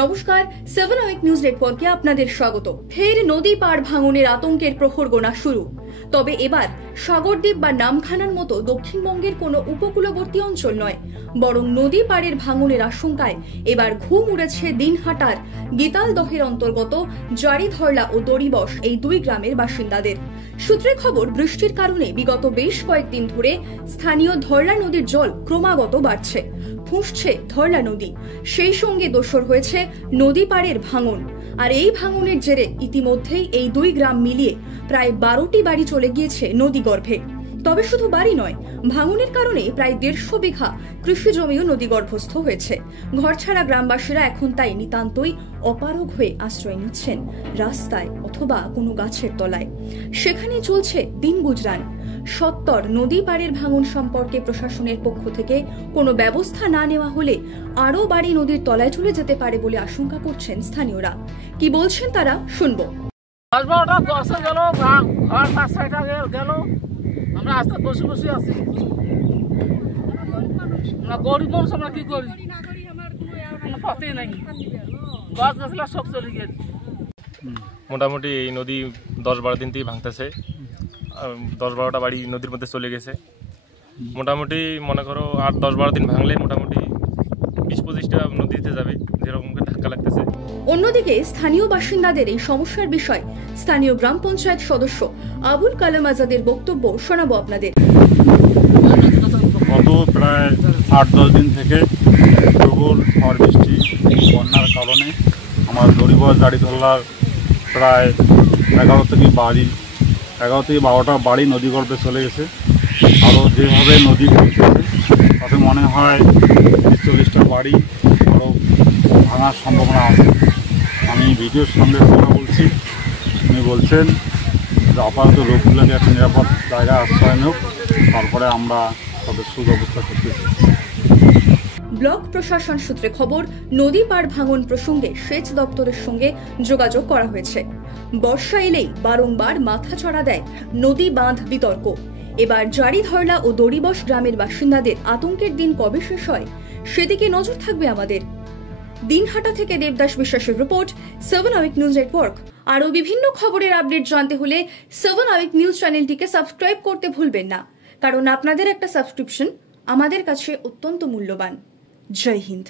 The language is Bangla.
নমস্কার, 7 আওয়ার নিউজ নেটওয়ার্কে আপনাদের স্বাগত। ফের নদী পাড় ভাঙনের আতঙ্কের প্রহর গোনা শুরু। তবে এবার সাগরদ্বীপ বা নামখানার মতো দক্ষিণবঙ্গের কোনো উপকূলবর্তী অঞ্চল নয়, বরং নদী পাড়ের ভাঙনের আশঙ্কায় এবার ঘুম উড়েছে দিনহাটার গীতালদহের অন্তর্গত জারিধরলা ও দড়িবশ এই দুই গ্রামের বাসিন্দাদের। সূত্রের খবর, বৃষ্টির কারণে বিগত বেশ কয়েকদিন ধরে স্থানীয় ধরলা নদীর জল ক্রমাগত বাড়ছে, ফুঁসছে ধরলা নদী। সেই সঙ্গে দোসর হয়েছে নদী পাড়ের ভাঙন। আর এই ভাঙনের জেরে ইতিমধ্যেই এই দুই গ্রাম মিলিয়ে প্রায় 12টি বাড়ি চলে গিয়েছে নদী গর্ভে। তবে শুধু বাড়ি নয়, ভাঙনের কারণে প্রায় 150 বিঘা কৃষি জমিও নদীগর্ভস্থ হয়েছে। ঘরছাড়া গ্রামবাসীরা এখন তাই নিতান্তই অপারগ হয়ে আশ্রয় নিচ্ছেন রাস্তায় অথবা কোনো গাছের তলায়। সেখানে চলছে দিন গুজরান। সত্তর নদী পাড়ের ভাঙন সম্পর্কে প্রশাসনের পক্ষ থেকে কোনো ব্যবস্থা না নেওয়া হলে আরও বাড়ি নদীর তলায় চলে যেতে পারে বলে আশঙ্কা করছেন স্থানীয়রা। কি বলছেন তারা, শুনবো। আমরা আস্তে বসে বসে আছি, আমরা গরিব মানুষ, আমরা কি করি, কোনো পথেই নাই, গাছ গাছলা সব চলে গেছে। মোটামুটি এই নদী 10-12 দিন থেকে ভাঙতেছে, 10-12টা বাড়ি নদীর মধ্যে চলে গেছে। মোটামুটি মনে করো 8-10-12 দিন ভাঙলে মোটামুটি 20-25টা নদীতে যাবে, যেরকম ধাক্কা লাগতেছে। অন্যদিকে স্থানীয় বাসিন্দাদের এই সমস্যার বিষয় স্থানীয় গ্রাম পঞ্চায়েত সদস্য আবুল কালাম আজাদের বক্তব্য শোনাবো আপনাদের। গত প্রায় 8-10 দিন থেকে প্রবল ঝড় বৃষ্টি বন্যার কারণে আমার দড়িবশ জারিধরলার প্রায় 11 থেকে 12টা বাড়ি নদীগর্ভে চলে গেছে। আরও যেভাবে নদী ঘুরতেছে তাতে মনে হয় 30-40টা বাড়ি আরও ভাঙার সম্ভাবনা আছে। আমি ভিডিওর সঙ্গে কথা বলছি, উনি বলছেন যে আপাতত লোকগুলোকে একটা নিরাপদ জায়গায় আশ্রয় নেব, তারপরে আমরা তাদের সুব্যবস্থা করতেছি। ব্লক প্রশাসন সূত্রে খবর, নদী পাড় ভাঙন প্রসঙ্গে সেচ দপ্তরের সঙ্গে যোগাযোগ করা হয়েছে। বর্ষা এলেই বারংবার মাথাচড়া দেয় নদী বাঁধ বিতর্ক। এবার জারিধরলা ও দড়িবশ গ্রামের বাসিন্দাদের আতঙ্কের দিন কবে শেষ হয় সেদিকে নজর থাকবে আমাদের। দিনহাটা থেকে দেবদাস বিশ্বাসের রিপোর্ট, 7 আওয়ার নিউজ নেটওয়ার্ক। আরও বিভিন্ন খবরের আপডেট জানতে হলে 7 আওয়ার নিউজ চ্যানেলটিকে সাবস্ক্রাইব করতে ভুলবেন না, কারণ আপনাদের একটা সাবস্ক্রিপশন আমাদের কাছে অত্যন্ত মূল্যবান। জয় হিন্দ।